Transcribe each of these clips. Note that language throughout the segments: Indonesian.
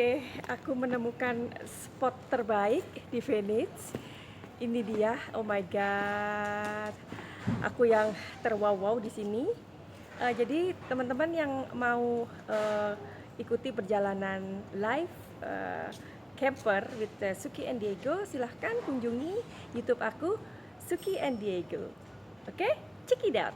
Oke, aku menemukan spot terbaik di Venice. Ini dia, oh my god. Aku yang terwow-wow di sini. Jadi teman-teman yang mau ikuti perjalanan live camper with Suki and Diego, silahkan kunjungi YouTube aku Suki and Diego. Oke, check it out.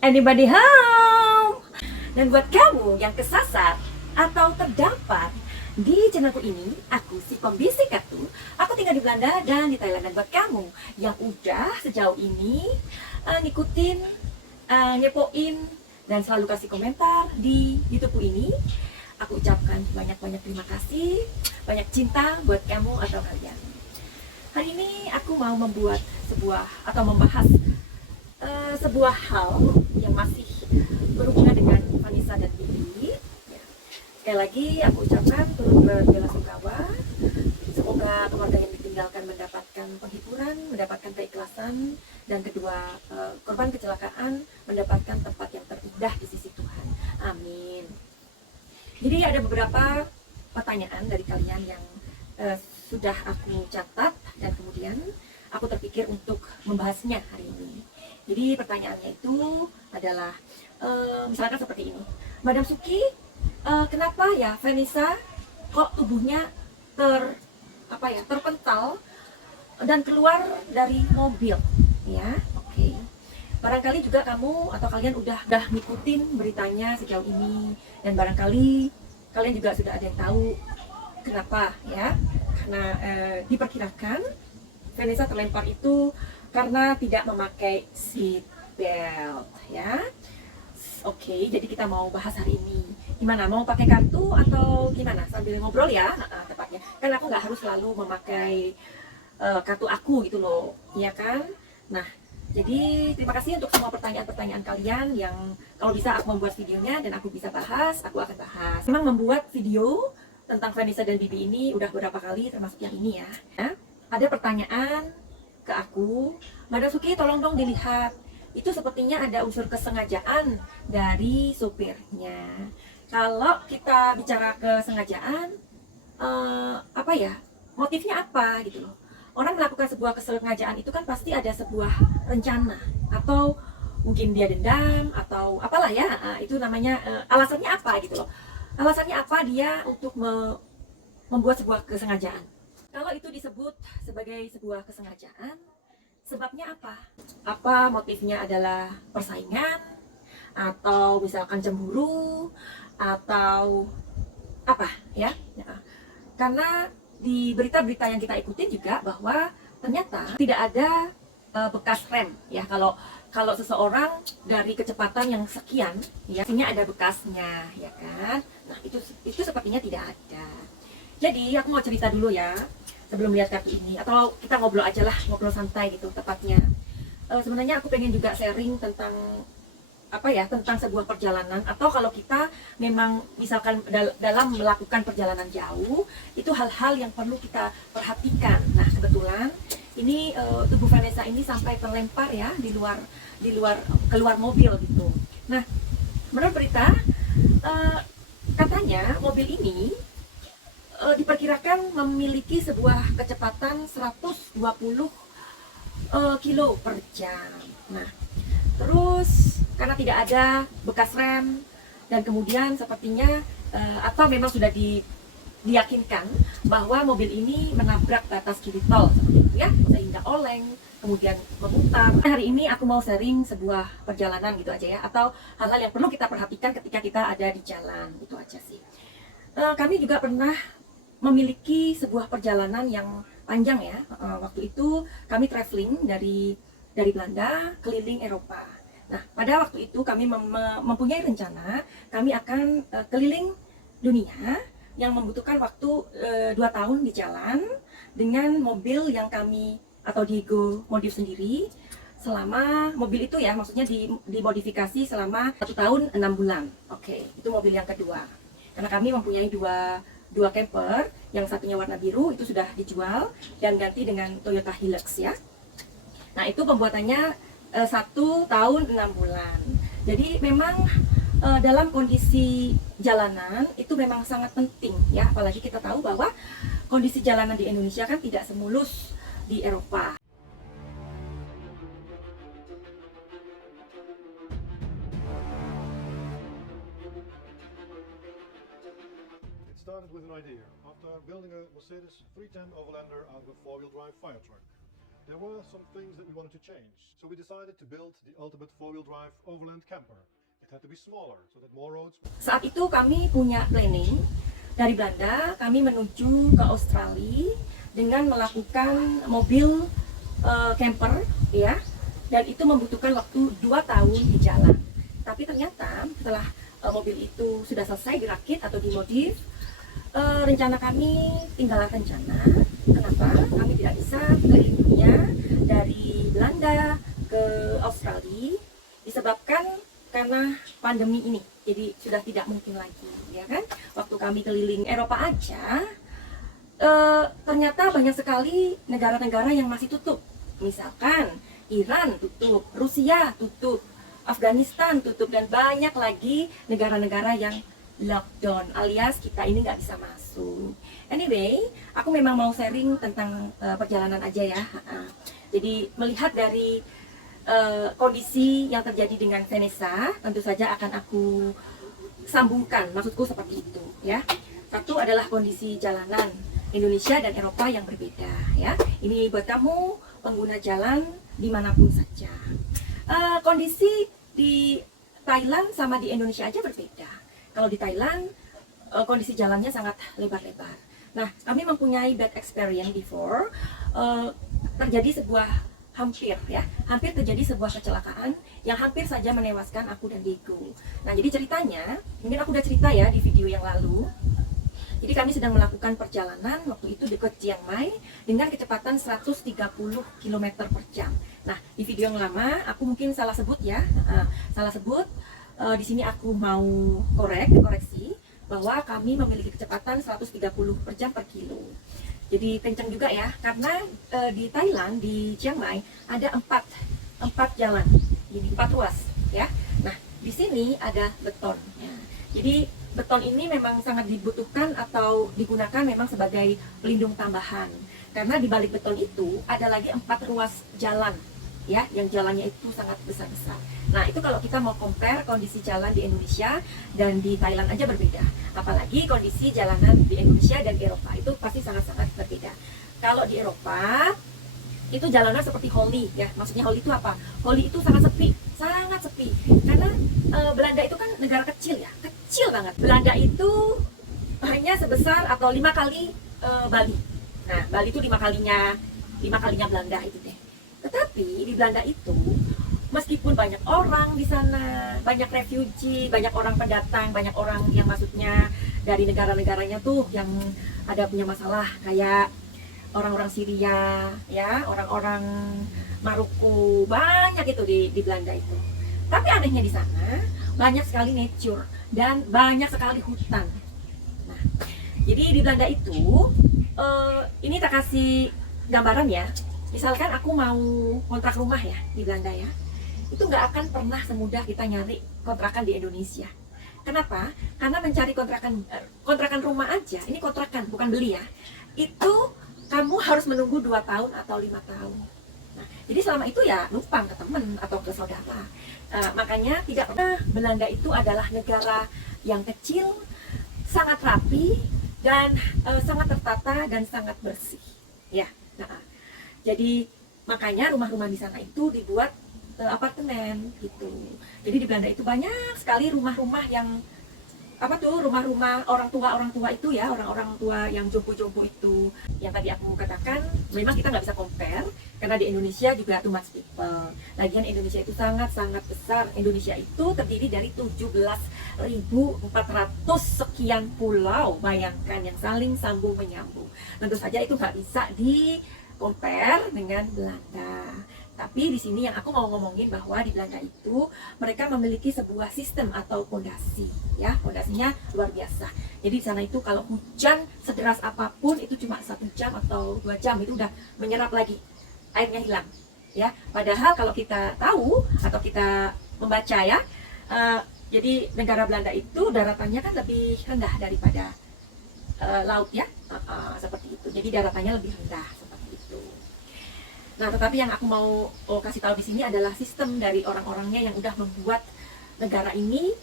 Anybody home? Dan buat kamu yang kesasar atau terdampar di channelku ini, aku si pembisik kartu. Aku tinggal di Belanda dan di Thailand. Dan buat kamu yang udah sejauh ini ngikutin, ngepoin, dan selalu kasih komentar di YouTubeku ini, aku ucapkan banyak-banyak terima kasih, banyak cinta buat kamu atau kalian. Hari ini aku mau membuat sebuah atau membahas sebuah hal yang masih berhubungan dengan Vanessa dan Bibi. Ya. Sekali lagi aku ucapkan turut berbela-sungkawa. Semoga keluarga yang ditinggalkan mendapatkan penghiburan, mendapatkan keikhlasan, dan kedua korban kecelakaan mendapatkan tempat yang terindah di sisi Tuhan. Amin. Jadi ada beberapa pertanyaan dari kalian yang sudah aku catat dan kemudian aku terpikir untuk membahasnya hari ini. Jadi pertanyaannya itu adalah misalkan seperti ini, Madam Suki, kenapa ya Vanessa kok tubuhnya terpental dan keluar dari mobil, ya? Oke. Barangkali juga kamu atau kalian udah ngikutin beritanya sejauh ini, dan barangkali kalian juga sudah ada yang tahu kenapa, ya? Karena diperkirakan Vanessa terlempar itu karena tidak memakai seat belt, ya. Oke, jadi kita mau bahas hari ini. Gimana, mau pakai kartu atau gimana? Sambil ngobrol ya, tepatnya. Kan aku nggak harus selalu memakai kartu aku gitu loh, ya kan? Nah, jadi terima kasih untuk semua pertanyaan-pertanyaan kalian yang kalau bisa aku membuat videonya dan aku bisa bahas, aku akan bahas. Memang membuat video tentang Vanessa dan Bibi ini udah beberapa kali, termasuk yang ini ya. Ada pertanyaan ke aku, Madam Suki tolong dong dilihat, itu sepertinya ada unsur kesengajaan dari sopirnya. Kalau kita bicara kesengajaan, motifnya apa gitu loh. Orang melakukan sebuah kesengajaan itu kan pasti ada sebuah rencana, atau mungkin dia dendam atau apalah ya, itu namanya alasannya apa gitu loh. Alasannya apa dia untuk membuat sebuah kesengajaan. Kalau itu disebut sebagai sebuah kesengajaan, sebabnya apa? Apa motifnya adalah persaingan, atau misalkan cemburu, atau apa ya? Karena di berita-berita yang kita ikutin juga bahwa ternyata tidak ada bekas rem ya. Kalau seseorang dari kecepatan yang sekian, ya, artinya ada bekasnya, ya kan? Nah, itu sepertinya tidak ada. Jadi aku mau cerita dulu ya sebelum lihat kartu ini, atau kita ngobrol aja lah, ngobrol santai gitu tepatnya. Sebenarnya aku pengen juga sharing tentang tentang sebuah perjalanan, atau kalau kita memang misalkan dalam melakukan perjalanan jauh, itu hal-hal yang perlu kita perhatikan. Nah, kebetulan ini tubuh Vanessa ini sampai terlempar ya keluar mobil gitu. Nah, menurut berita katanya mobil ini diperkirakan memiliki sebuah kecepatan 120 kilo per jam. Nah, terus karena tidak ada bekas rem, dan kemudian sepertinya atau memang sudah diyakinkan bahwa mobil ini menabrak batas kiri tol seperti itu ya, sehingga oleng kemudian memutar. Hari ini aku mau sharing sebuah perjalanan gitu aja ya, atau hal-hal yang perlu kita perhatikan ketika kita ada di jalan, itu aja sih. Kami juga pernah memiliki sebuah perjalanan yang panjang ya. Waktu itu kami traveling dari Belanda keliling Eropa. Nah, pada waktu itu kami mempunyai rencana kami akan keliling dunia yang membutuhkan waktu 2 tahun di jalan dengan mobil yang kami atau Diego modif sendiri, selama mobil itu ya, maksudnya dimodifikasi selama 1 tahun 6 bulan. Oke, itu mobil yang kedua. Karena kami mempunyai dua camper, yang satunya warna biru itu sudah dijual dan ganti dengan Toyota Hilux ya. Nah itu pembuatannya 1 tahun 6 bulan. Jadi memang dalam kondisi jalanan itu memang sangat penting ya, apalagi kita tahu bahwa kondisi jalanan di Indonesia kan tidak semulus di Eropa. It started with an idea after building a Mercedes 310 Overlander out of a 4-wheel drive fire truck. There were some things that we wanted to change, so we decided to build the ultimate 4-wheel drive overland camper. It had to be smaller so that more roads. Saat itu kami punya planning dari Belanda, kami menuju ke Australia dengan melakukan mobil camper ya, dan itu membutuhkan waktu 2 tahun di jalan. Tapi ternyata setelah mobil itu sudah selesai dirakit atau dimodif, rencana kami tinggallah rencana. Kenapa? Kami tidak bisa keliling dunia dari Belanda ke Australia disebabkan karena pandemi ini. Jadi sudah tidak mungkin lagi, ya kan? Waktu kami keliling Eropa aja, ternyata banyak sekali negara-negara yang masih tutup. Misalkan Iran tutup, Rusia tutup, Afghanistan tutup, dan banyak lagi negara-negara yang lockdown, alias kita ini nggak bisa masuk. Anyway, aku memang mau sharing tentang perjalanan aja ya. Jadi melihat dari kondisi yang terjadi dengan Vanessa, tentu saja akan aku sambungkan, maksudku seperti itu ya. Satu adalah kondisi jalanan Indonesia dan Eropa yang berbeda ya. Ini buat kamu pengguna jalan dimanapun saja. Kondisi di Thailand sama di Indonesia aja berbeda. Kalau di Thailand kondisi jalannya sangat lebar-lebar. Nah, kami mempunyai bad experience before. Terjadi hampir terjadi sebuah kecelakaan yang hampir saja menewaskan aku dan Diego. Nah, jadi ceritanya, mungkin aku udah cerita ya di video yang lalu. Jadi kami sedang melakukan perjalanan waktu itu dekat Chiang Mai dengan kecepatan 130 km per jam. Nah, di video yang lama aku mungkin salah sebut ya, salah sebut. Di sini aku mau koreksi bahwa kami memiliki kecepatan 130 per jam per kilo. Jadi kencang juga ya, karena di Thailand, di Chiang Mai ada 4 jalan, jadi 4 ruas ya. Nah, di sini ada beton. Ya. Jadi beton ini memang sangat dibutuhkan atau digunakan memang sebagai pelindung tambahan. Karena di balik beton itu ada lagi 4 ruas jalan ya, yang jalannya itu sangat besar-besar. Nah, itu kalau kita mau compare kondisi jalan di Indonesia dan di Thailand aja berbeda. Apalagi kondisi jalanan di Indonesia dan di Eropa itu pasti sangat-sangat berbeda. Kalau di Eropa itu jalanan seperti Holly ya. Maksudnya Holly itu apa? Holly itu sangat sepi, sangat sepi. Karena Belanda itu kan negara kecil ya, kecil banget. Belanda itu hanya sebesar atau 5 kali Bali. Nah, Bali itu 5 kalinya Belanda itu deh. Tetapi di Belanda itu meskipun banyak orang di sana, banyak refugee, banyak orang pendatang, banyak orang yang maksudnya dari negara-negaranya tuh yang ada punya masalah kayak orang-orang Syria, ya, orang-orang Maroko, banyak itu di Belanda itu. Tapi anehnya di sana banyak sekali nature dan banyak sekali hutan. Nah, jadi di Belanda itu ini tak kasih gambaran ya. Misalkan aku mau kontrak rumah ya di Belanda ya, itu nggak akan pernah semudah kita nyari kontrakan di Indonesia. Kenapa? Karena mencari kontrakan rumah aja, ini kontrakan bukan beli ya, itu kamu harus menunggu 2 tahun atau 5 tahun. Nah, jadi selama itu ya numpang ke teman atau ke saudara. Makanya tidak pernah Belanda itu adalah negara yang kecil, sangat rapi dan sangat tertata dan sangat bersih. Ya, jadi makanya rumah-rumah di sana itu dibuat apartemen gitu. Jadi di Belanda itu banyak sekali rumah-rumah yang rumah-rumah orang tua itu ya, orang-orang tua yang jompo-jompo itu. Yang tadi aku katakan, memang kita nggak bisa compare karena di Indonesia juga too much people. Lagian Indonesia itu sangat-sangat besar. Indonesia itu terdiri dari 17.400 sekian pulau, bayangkan, yang saling sambung menyambung. Tentu saja itu nggak bisa di compare dengan Belanda. Tapi di sini yang aku mau ngomongin bahwa di Belanda itu mereka memiliki sebuah sistem atau fondasi, ya, fondasinya luar biasa. Jadi di sana itu kalau hujan sederas apapun itu cuma 1 jam atau 2 jam itu udah menyerap lagi, airnya hilang, ya. Padahal kalau kita tahu atau kita membaca ya, jadi negara Belanda itu daratannya kan lebih rendah daripada laut ya, seperti itu. Jadi daratannya lebih rendah seperti itu. Nah, tetapi yang aku mau kasih tahu di sini adalah sistem dari orang-orangnya yang udah membuat negara ini,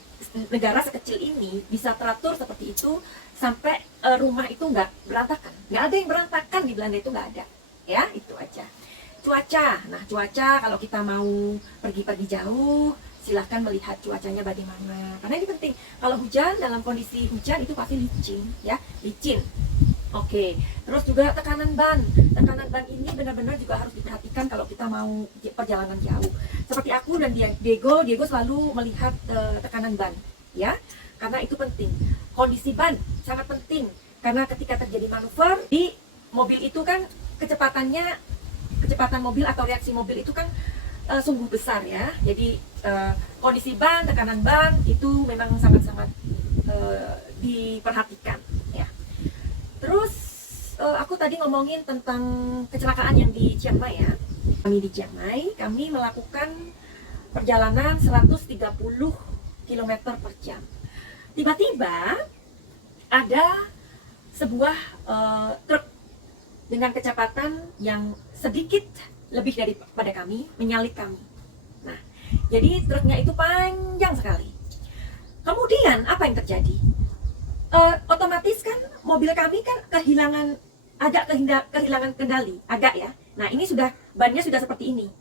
negara sekecil ini bisa teratur seperti itu sampai rumah itu nggak berantakan. Nggak ada yang berantakan di Belanda itu, nggak ada. Ya, itu aja. Cuaca. Nah, cuaca kalau kita mau pergi-pergi jauh, silahkan melihat cuacanya bagaimana. Karena ini penting. Kalau hujan, dalam kondisi hujan itu pasti licin, ya, licin. Oke. Terus juga tekanan ban. Tekanan ban ini benar-benar juga harus diperhatikan kalau kita mau perjalanan jauh. Seperti aku dan Diego selalu melihat tekanan ban, ya. Karena itu penting. Kondisi ban sangat penting. Karena ketika terjadi manuver di mobil itu kan kecepatan mobil atau reaksi mobil itu kan sungguh besar ya. Jadi kondisi ban, tekanan ban itu memang sangat-sangat diperhatikan ya. Terus aku tadi ngomongin tentang kecelakaan yang di Chiang Mai ya. Kami di Chiang Mai, kami melakukan perjalanan 130 km per jam. Tiba-tiba ada sebuah truk dengan kecepatan yang sedikit lebih daripada kami, menyalip kami. Nah, jadi truknya itu panjang sekali. Kemudian apa yang terjadi? Otomatis kan mobil kami kan kehilangan kendali, agak ya. Nah, ini bannya sudah seperti ini.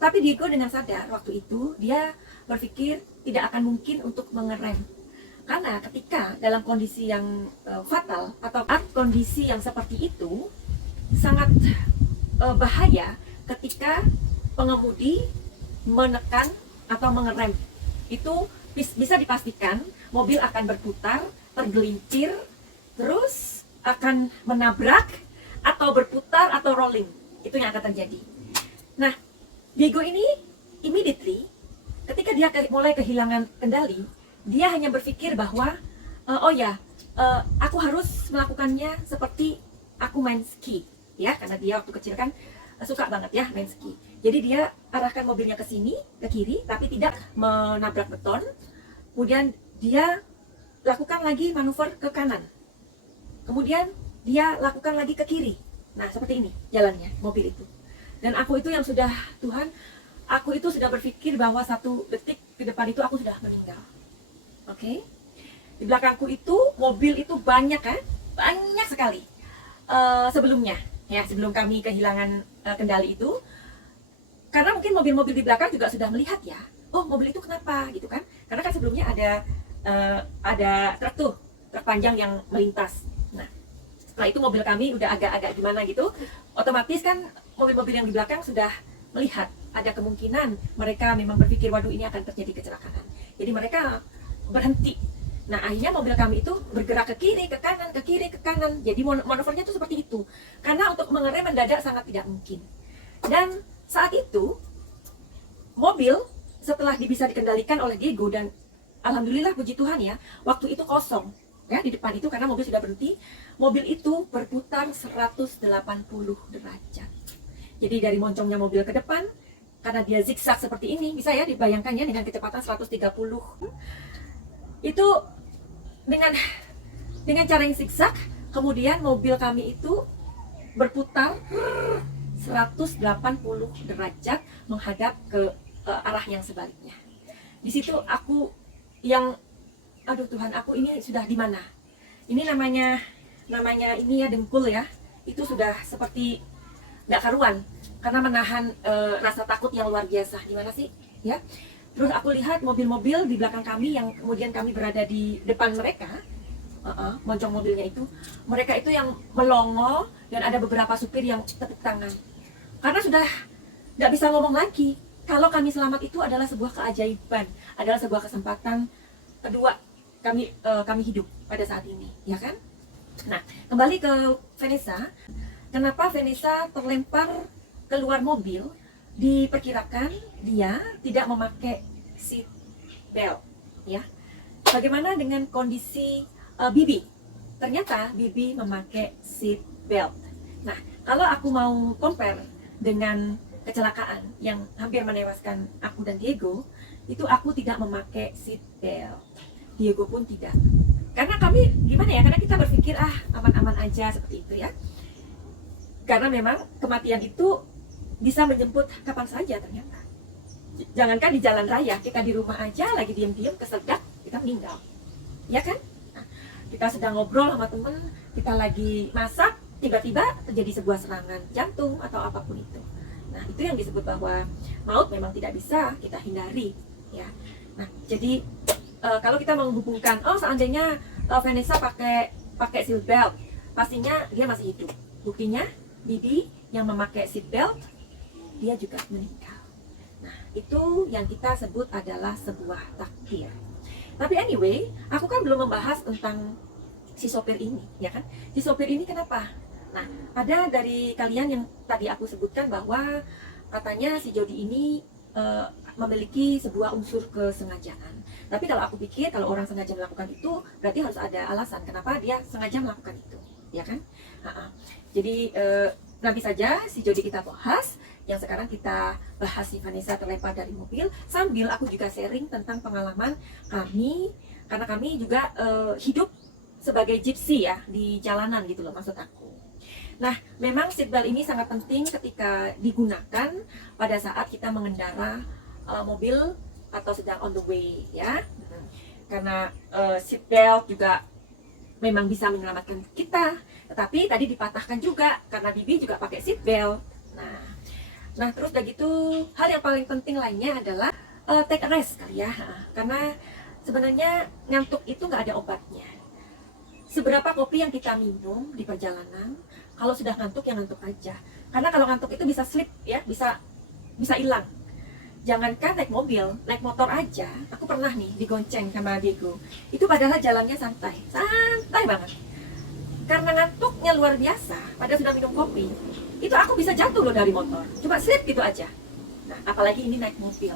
Tapi Diego dengan sadar waktu itu dia berpikir tidak akan mungkin untuk mengerem. Karena ketika dalam kondisi yang fatal atau kondisi yang seperti itu sangat bahaya ketika pengemudi menekan atau mengerem. Itu bisa dipastikan mobil akan berputar, tergelincir, terus akan menabrak atau berputar atau rolling. Itu yang akan terjadi. Nah, Diego ini immediately ketika dia mulai kehilangan kendali, dia hanya berpikir bahwa aku harus melakukannya seperti aku main ski. Ya, karena dia waktu kecil kan suka banget ya main ski. Jadi dia arahkan mobilnya ke sini, ke kiri, tapi tidak menabrak beton. Kemudian dia lakukan lagi manuver ke kanan. Kemudian dia lakukan lagi ke kiri. Nah, seperti ini jalannya mobil itu. Dan aku itu yang sudah, Tuhan, aku itu sudah berpikir bahwa 1 detik ke depan itu aku sudah meninggal. Oke? Di belakangku itu mobil itu banyak kan? Banyak sekali. Sebelumnya ya, sebelum kami kehilangan kendali itu, karena mungkin mobil-mobil di belakang juga sudah melihat ya, oh mobil itu kenapa gitu kan, karena kan sebelumnya ada truk panjang yang melintas. Nah, setelah itu mobil kami udah agak-agak gimana gitu, otomatis kan mobil-mobil yang di belakang sudah melihat ada kemungkinan mereka memang berpikir waduh ini akan terjadi kecelakaan, jadi mereka berhenti. Nah, akhirnya mobil kami itu bergerak ke kiri, ke kanan, ke kiri, ke kanan. Jadi manuvernya itu seperti itu. Karena untuk mengerem mendadak sangat tidak mungkin. Dan saat itu, mobil setelah bisa dikendalikan oleh Diego dan alhamdulillah puji Tuhan ya, waktu itu kosong. Ya, di depan itu karena mobil sudah berhenti, mobil itu berputar 180 derajat. Jadi dari moncongnya mobil ke depan, karena dia zigzag seperti ini, bisa ya dibayangkan ya dengan kecepatan 130. Itu dengan cara yang zigzag, kemudian mobil kami itu berputar 180 derajat menghadap ke arah yang sebaliknya. Di situ aku yang aduh Tuhan, aku ini sudah di mana? Ini namanya ini ya dengkul ya. Itu sudah seperti nggak karuan karena menahan rasa takut yang luar biasa. Gimana sih? Ya. Terus aku lihat mobil-mobil di belakang kami yang kemudian kami berada di depan mereka, moncong mobilnya itu, mereka itu yang melongo dan ada beberapa supir yang tepuk tangan. Karena sudah nggak bisa ngomong lagi. Kalau kami selamat itu adalah sebuah keajaiban, adalah sebuah kesempatan kedua kami hidup pada saat ini, ya kan? Nah, kembali ke Vanessa. Kenapa Vanessa terlempar keluar mobil diperkirakan dia tidak memakai seat belt, ya. Bagaimana dengan kondisi Bibi? Ternyata Bibi memakai seat belt. Nah, kalau aku mau compare dengan kecelakaan yang hampir menewaskan aku dan Diego, itu aku tidak memakai seat belt. Diego pun tidak. Karena kami gimana ya? Karena kita berpikir aman-aman aja seperti itu ya. Karena memang kematian itu bisa menjemput kapan saja ternyata. Jangankan di jalan raya, kita di rumah aja lagi diem-diem kesedak, kita meninggal. Ya kan? Nah, kita sedang ngobrol sama temen, kita lagi masak, tiba-tiba terjadi sebuah serangan jantung atau apapun itu. Nah, itu yang disebut bahwa maut memang tidak bisa kita hindari, ya. Nah, jadi kalau kita menghubungkan, seandainya Vanessa pakai seat belt, pastinya dia masih hidup. Buktinya Bibi yang memakai seat belt, dia juga meninggal. Nah, itu yang kita sebut adalah sebuah takdir. Tapi anyway, aku kan belum membahas tentang si sopir ini, ya kan? Si sopir ini kenapa? Nah, ada dari kalian yang tadi aku sebutkan bahwa katanya si Jody ini memiliki sebuah unsur kesengajaan. Tapi kalau aku pikir kalau orang sengaja melakukan itu, berarti harus ada alasan kenapa dia sengaja melakukan itu, ya kan? Jadi nanti saja si Jody kita bahas. Yang sekarang kita bahas si Vanessa terlempar dari mobil, sambil aku juga sharing tentang pengalaman kami, karena kami juga hidup sebagai gypsy ya di jalanan gitu loh, maksud aku. Nah, memang seatbelt ini sangat penting ketika digunakan pada saat kita mengendara mobil atau sedang on the way ya. Karena seatbelt juga memang bisa menyelamatkan kita, tetapi tadi dipatahkan juga karena Bibi juga pakai seatbelt. Nah, terus udah gitu, hal yang paling penting lainnya adalah take a rest kali ya. Karena sebenarnya ngantuk itu nggak ada obatnya. Seberapa kopi yang kita minum di perjalanan, kalau sudah ngantuk ya ngantuk aja. Karena kalau ngantuk itu bisa slip ya, bisa hilang. Jangankan naik mobil, naik motor aja. Aku pernah nih digonceng sama Diego. Itu padahal jalannya santai banget. Karena ngantuknya luar biasa, padahal sudah minum kopi, itu aku bisa jatuh loh dari motor. Cuma slip gitu aja. Nah, apalagi ini naik mobil.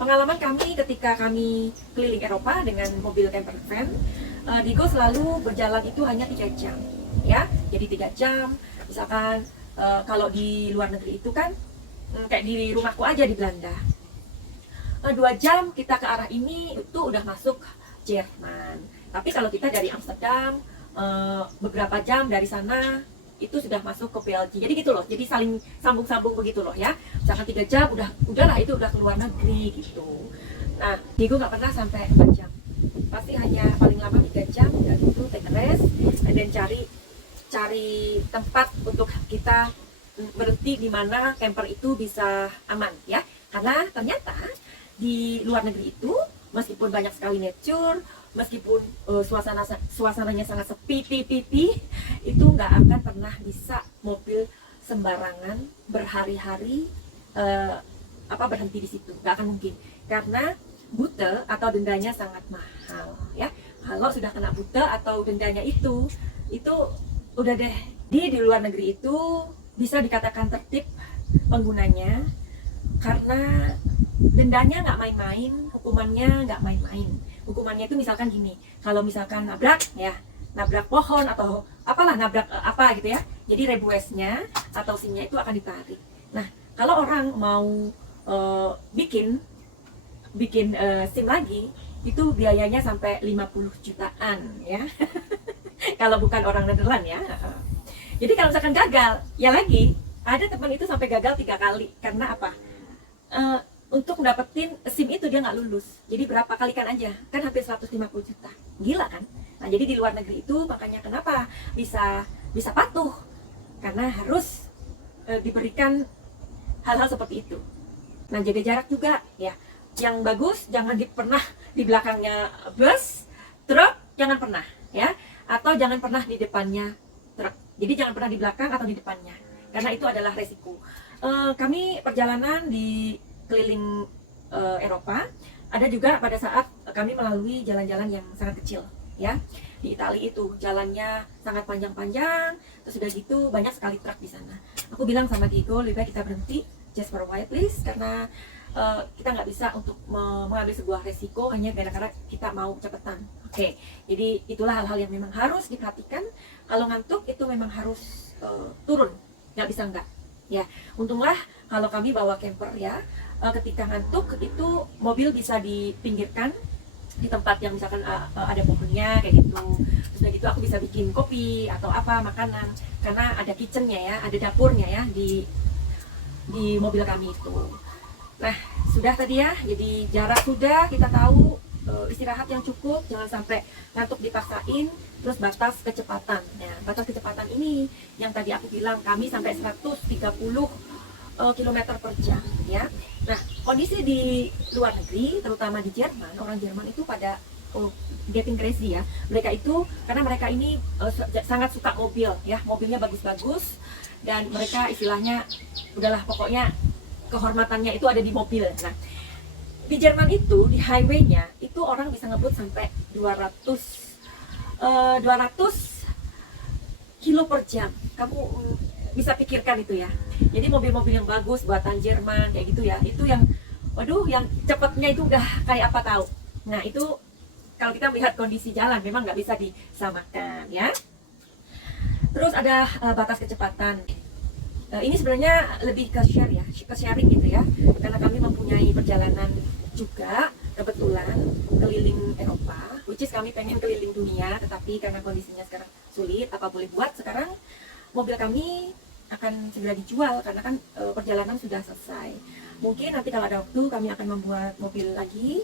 Pengalaman kami ketika kami keliling Eropa dengan mobil camper van, Diego selalu berjalan itu hanya 3 jam. Ya, jadi 3 jam. Misalkan kalau di luar negeri itu kan kayak di rumahku aja di Belanda. 2 jam kita ke arah ini itu udah masuk Jerman. Tapi kalau kita dari Amsterdam beberapa jam dari sana itu sudah masuk ke Belgia. Jadi gitu loh. Jadi saling sambung-sambung begitu loh ya. Misalkan 3 jam udahlah itu udah ke luar negeri gitu. Nah, Diego nggak pernah sampai 4 jam. Pasti hanya paling lama 3 jam dan itu take a rest dan cari tempat untuk kita berhenti di mana camper itu bisa aman ya. Karena ternyata di luar negeri itu meskipun banyak sekali nature, meskipun suasananya sangat sepi, itu nggak akan pernah bisa mobil sembarangan berhari-hari berhenti di situ, nggak akan mungkin, karena bute atau dendanya sangat mahal ya. Kalau sudah kena bute atau dendanya itu udah deh. Di luar negeri itu bisa dikatakan tertib penggunanya karena dendanya nggak main-main, hukumannya nggak main-main. Hukumannya itu misalkan gini, kalau misalkan nabrak pohon atau apalah, nabrak apa gitu ya, jadi rebuesnya atau SIM-nya itu akan ditarik. Nah, kalau orang mau bikin SIM lagi, itu biayanya sampai 50 jutaan ya. Kalau bukan orang Nederland ya. Jadi kalau misalkan gagal, ya lagi, ada teman itu sampai gagal 3 kali. Karena apa? Untuk dapetin SIM itu dia nggak lulus. Jadi berapa kalikan aja, kan hampir 150 juta. Gila kan? Nah, jadi di luar negeri itu makanya kenapa bisa patuh, karena harus diberikan hal-hal seperti itu. Nah, jaga jarak juga ya. Yang bagus jangan pernah di belakangnya bus, truk jangan pernah ya, atau jangan pernah di depannya truk. Jadi jangan pernah di belakang atau di depannya, karena itu adalah resiko. Kami perjalanan di keliling Eropa, ada juga pada saat kami melalui jalan-jalan yang sangat kecil ya. Di Italia itu jalannya sangat panjang-panjang, terus udah gitu banyak sekali truk di sana. Aku bilang sama Diego, lebih baik kita berhenti just for a while please, karena kita nggak bisa untuk mengambil sebuah resiko hanya gara-gara kita mau cepetan. Oke, jadi itulah hal-hal yang memang harus diperhatikan. Kalau ngantuk itu memang harus turun, nggak bisa enggak. Ya, untunglah kalau kami bawa camper ya, ketika ngantuk itu mobil bisa dipinggirkan di tempat yang misalkan ada pohonnya kayak gitu. Terus udah gitu aku bisa bikin kopi atau apa makanan, karena ada kitchennya ya, ada dapurnya ya di mobil kami itu. Nah, sudah tadi ya, jadi jarak sudah, kita tahu istirahat yang cukup, jangan sampai ngantuk dipaksain, terus batas kecepatan. Ya, batas kecepatan ini yang tadi aku bilang kami sampai 130 km per jam ya. Nah, kondisi di luar negeri, terutama di Jerman, orang Jerman itu pada getting crazy ya. Mereka itu, karena mereka ini sangat suka mobil ya, mobilnya bagus-bagus, dan mereka istilahnya udahlah pokoknya kehormatannya itu ada di mobil. Nah, di Jerman itu di highway-nya itu orang bisa ngebut sampai 200 kilo per jam. Kamu bisa pikirkan itu ya. Jadi mobil-mobil yang bagus buatan Jerman kayak gitu ya, itu yang waduh yang cepatnya itu udah kayak apa tahu. Nah, itu kalau kita melihat kondisi jalan memang nggak bisa disamakan ya. Terus ada batas kecepatan. Ini sebenarnya lebih ke share ya, ke sharing gitu ya, karena kami mempunyai perjalanan juga kebetulan keliling Eropa, which is kami pengen keliling dunia, tetapi karena kondisinya sekarang sulit, apa boleh buat, sekarang mobil kami akan segera dijual karena kan perjalanan sudah selesai. Mungkin nanti kalau ada waktu kami akan membuat mobil lagi,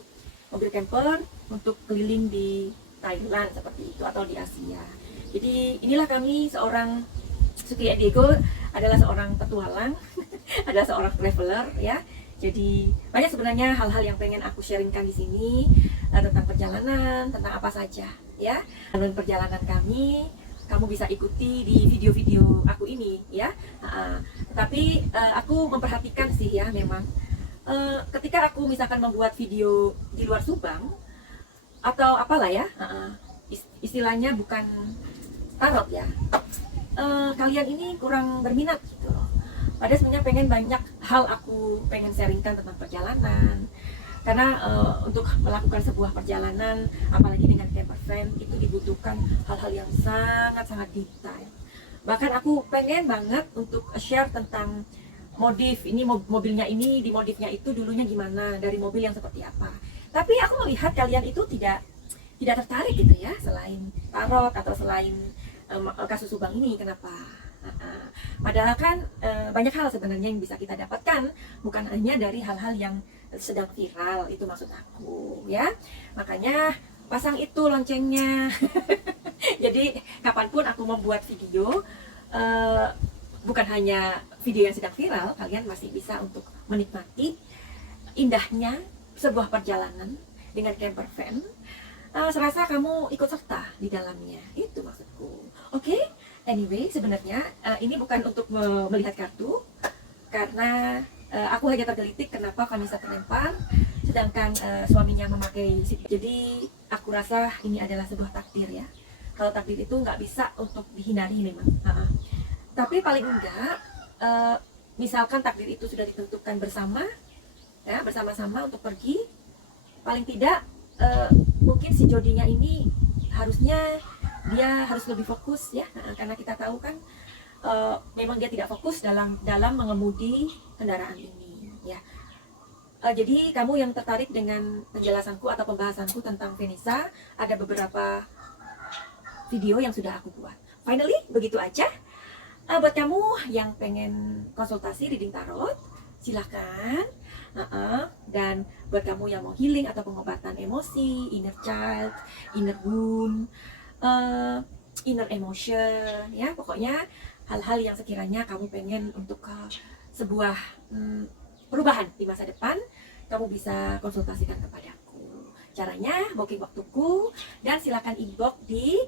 mobil camper untuk keliling di Thailand seperti itu atau di Asia. Jadi inilah kami, seorang Suki Diego adalah seorang petualang, adalah seorang traveler ya. Jadi banyak sebenarnya hal-hal yang pengen aku sharingkan di sini tentang perjalanan, tentang apa saja ya. Dan perjalanan kami, kamu bisa ikuti di video-video aku ini ya. Tapi aku memperhatikan sih ya, memang ketika aku misalkan membuat video di luar Subang atau apalah ya, istilahnya bukan tarot ya. Kalian ini kurang berminat gitu loh. Padahal sebenarnya pengen banyak hal aku pengen sharingkan tentang perjalanan. Karena untuk melakukan sebuah perjalanan, apalagi dengan camper van, itu dibutuhkan hal-hal yang sangat-sangat detail. Bahkan aku pengen banget untuk share tentang modif, ini mobilnya ini, di modifnya itu dulunya gimana, dari mobil yang seperti apa. Tapi aku melihat kalian itu tidak tertarik gitu ya, selain tarot atau selain kasus Subang ini. Kenapa? Padahal kan banyak hal sebenarnya yang bisa kita dapatkan, bukan hanya dari hal-hal yang sedang viral, itu maksud aku ya. Makanya pasang itu loncengnya. Jadi kapanpun aku membuat video, bukan hanya video yang sedang viral, kalian masih bisa untuk menikmati indahnya sebuah perjalanan dengan camper van. Serasa kamu ikut serta di dalamnya, itu maksudku. Oke? Anyway, sebenarnya ini bukan untuk melihat kartu, karena aku hanya tergelitik kenapa Vanessa terlempar, sedangkan suaminya memakai seat. Jadi aku rasa ini adalah sebuah takdir ya. Kalau takdir itu nggak bisa untuk dihindari memang. Tapi paling enggak, misalkan takdir itu sudah ditentukan bersama, ya bersama-sama untuk pergi, paling tidak mungkin si jodinya ini harusnya dia harus lebih fokus ya, karena kita tahu kan memang dia tidak fokus dalam mengemudi kendaraan ini ya. Jadi kamu yang tertarik dengan penjelasanku atau pembahasanku tentang Vanessa, ada beberapa video yang sudah aku buat. Finally, begitu aja. Buat kamu yang pengen konsultasi reading tarot, silahkan. Dan buat kamu yang mau healing atau pengobatan emosi, inner child, inner wound, inner emotion, ya pokoknya hal-hal yang sekiranya kamu pengen untuk sebuah perubahan di masa depan, kamu bisa konsultasikan kepadaku. Caranya booking waktuku dan silakan inbox di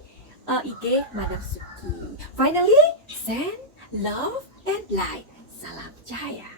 IG Madam Suki. Finally, send love and light. Salam Cahaya.